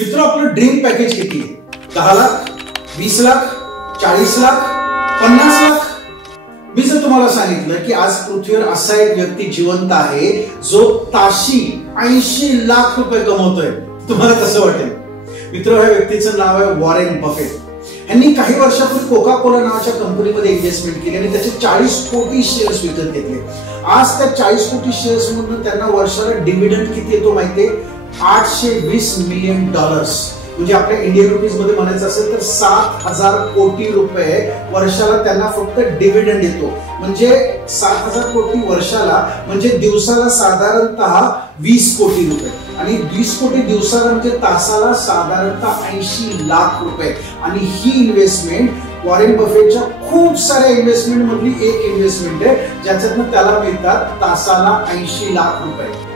मित्र आपलं dream package किती आहे? 10 लाख, 20 लाख, 40 लाख, 50 लाख? मी जर तुम्हाला सांगितलं की आज पृथ्वीवर असा एक व्यक्ती जिवंत आहे जो ताशी 80 लाख रुपये कमवतोय, तुम्हाला कसं वाटेल? मित्र ह्या व्यक्तीचं नाव आहे वॉरेन बफेट. यांनी काही वर्षापूर्वी कोका कोला नावाच्या कंपनीमध्ये इन्व्हेस्टमेंट केली आणि त्याचे 40 कोटी शेअर्स विकत घेतले. आज त्या 40 कोटी शेअर्स मधून त्यांना वर्षाला डिव्हिडंड किती येतो माहितीये? $820 मिलियन. म्हणजे आपल्या इंडियन रुपीज मध्ये म्हणायचं असेल तर 7,000 कोटी रुपये वर्षाला त्यांना फक्त डिव्हिडंड येतो. म्हणजे 7,000 कोटी वर्षाला म्हणजे दिवसाला साधारणतः 20 कोटी रुपये आणि 20 कोटी दिवसाला म्हणजे तासाला साधारणतः 80 लाख रुपये. आणि ही इन्व्हेस्टमेंट वॉरेन बफेटच्या खूप साऱ्या इन्व्हेस्टमेंट मधली एक इन्व्हेस्टमेंट आहे ज्याच्यातून त्याला मिळतात तासाला 80 लाख रुपये.